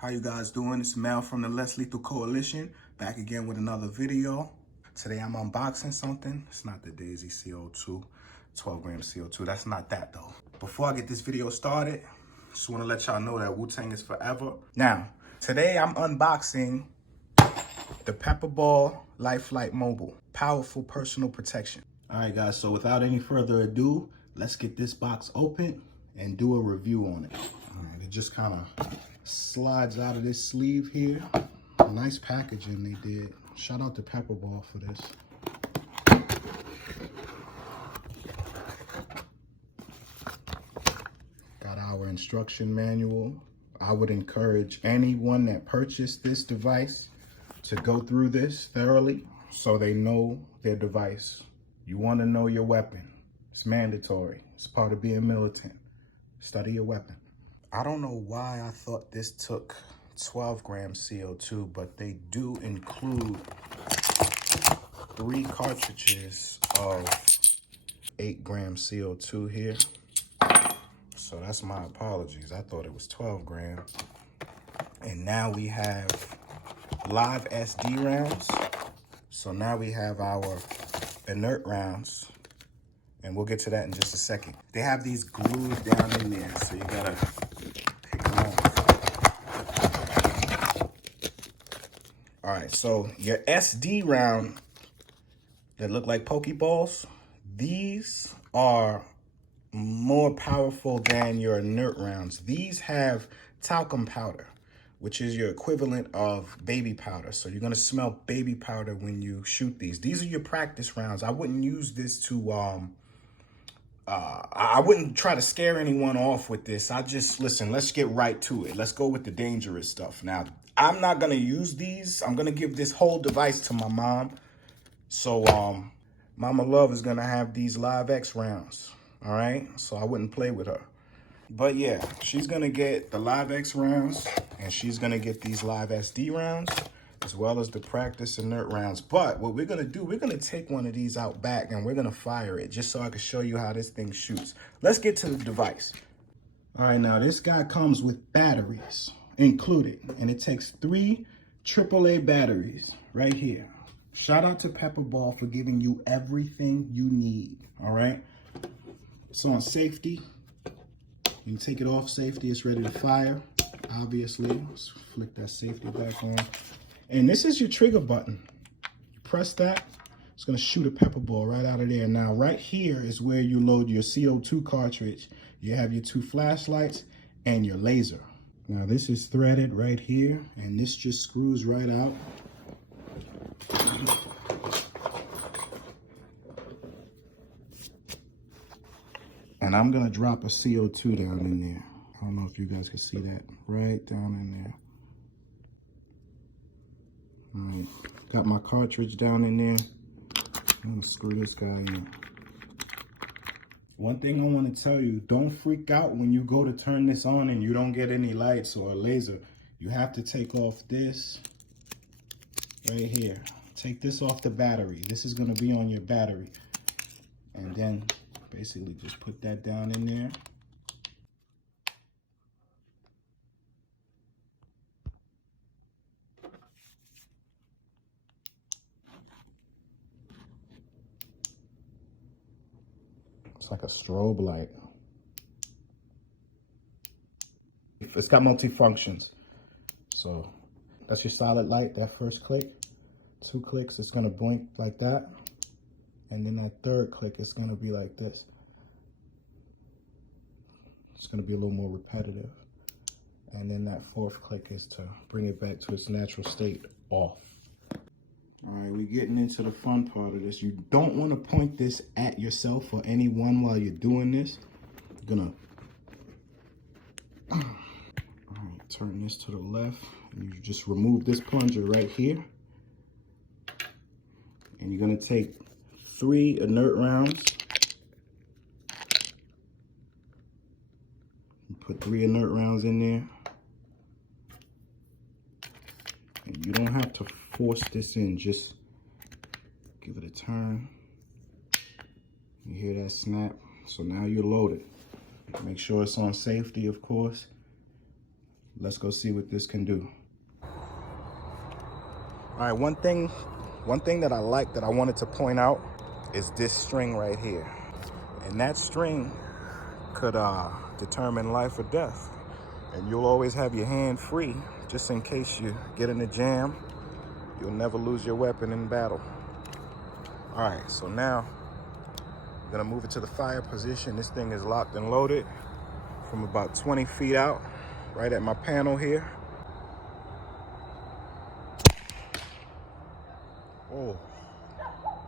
How you guys doing? It's Mel from the Less Lethal Coalition, back again with another video. Today I'm unboxing something. It's not the Daisy CO2, 12 gram CO2. That's not that though. Before I get this video started, just want to let y'all know that Wu-Tang is forever. Now, today I'm unboxing the Pepperball lifelite mobile. Powerful personal protection. All right guys, so without any further ado, let's get this box open and do a review on it. All right, it just kind of slides out of this sleeve here. Nice packaging they did. Shout out to Pepperball for this. Got our instruction manual. I would encourage anyone that purchased this device to go through this thoroughly so they know their device. You want to know your weapon. It's mandatory. It's part of being militant. Study your weapon. I don't know why I thought this took 12 grams CO2, but they do include 3 cartridges of 8 grams CO2 here. So that's my apologies. I thought it was 12 grams. And now we have live SD rounds. So now we have our inert rounds. And we'll get to that in just a second. They have these glued down in there, so you gotta pick them off. All right, so your SD round that look like Pokeballs, these are more powerful than your inert rounds. These have talcum powder, which is your equivalent of baby powder. So you're gonna smell baby powder when you shoot these. These are your practice rounds. I wouldn't use this to, I wouldn't try to scare anyone off with this. Listen, let's get right to it. Let's go with the dangerous stuff. Now, I'm not gonna use these. I'm gonna give this whole device to my mom. So, Mama Love is gonna have these Live X rounds, all right? So I wouldn't play with her. But yeah, she's gonna get the Live X rounds and she's gonna get these Live SD rounds as well as the practice inert rounds. But what we're gonna do, we're gonna take one of these out back and we're gonna fire it just so I can show you how this thing shoots. Let's get to the device. All right, now this guy comes with batteries included and it takes 3 AAA batteries right here. Shout out to Pepperball for giving you everything you need, all right? So on safety, you can take it off safety, it's ready to fire, obviously. Let's flick that safety back on. And this is your trigger button. You press that, it's gonna shoot a Pepperball right out of there. Now right here is where you load your CO2 cartridge. You have your 2 flashlights and your laser. Now this is threaded right here and this just screws right out. And I'm gonna drop a CO2 down in there. I don't know if you guys can see that, right down in there. All right, got my cartridge down in there. I'm gonna screw this guy in. One thing I wanna tell you, don't freak out when you go to turn this on and you don't get any lights or a laser. You have to take off this right here. Take this off the battery. This is gonna be on your battery. And then basically just put that down in there. It's like a strobe light. It's got multi-functions. So that's your solid light, that first click. 2 clicks, it's gonna blink like that. And then that 3rd click, it's gonna be like this. It's gonna be a little more repetitive. And then that 4th click is to bring it back to its natural state, off. All right, we're getting into the fun part of this. You don't wanna point this at yourself or anyone while you're doing this. You're gonna, all right, turn this to the left. And you just remove this plunger right here. And you're gonna take 3 inert rounds. Put 3 inert rounds in there. And you don't have to force this in, just give it a turn. You hear that snap? So now you're loaded. Make sure it's on safety, of course. Let's go see what this can do. All right, one thing that I like that I wanted to point out is this string right here. And that string could determine life or death. And you'll always have your hand free just in case you get in a jam. You'll never lose your weapon in battle. All right, so now I'm gonna move it to the fire position. This thing is locked and loaded from about 20 feet out, right at my panel here.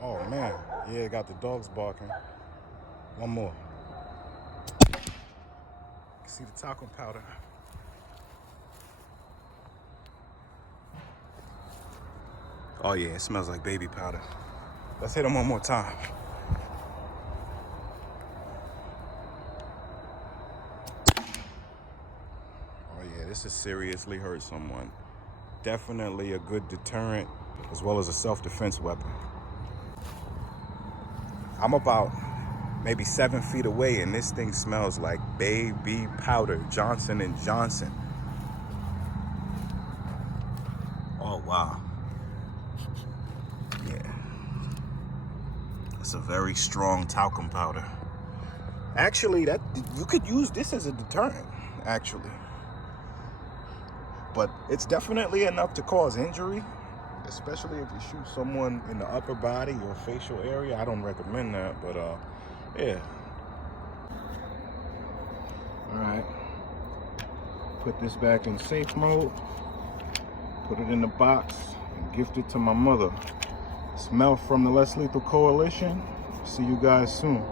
Oh man, yeah, got the dogs barking. One more. You can see the talcum powder. Oh yeah, it smells like baby powder. Let's hit him one more time. Oh yeah, this has seriously hurt someone. Definitely a good deterrent as well as a self-defense weapon. I'm about maybe 7 feet away and this thing smells like baby powder, Johnson & Johnson. Oh wow. Yeah. It's a very strong talcum powder. Actually, you could use this as a deterrent, actually. But it's definitely enough to cause injury, especially if you shoot someone in the upper body or facial area. I don't recommend that, but yeah. All right. Put this back in safe mode. Put it in the box and gift it to my mother. Smell from the Less Lethal Coalition. See you guys soon.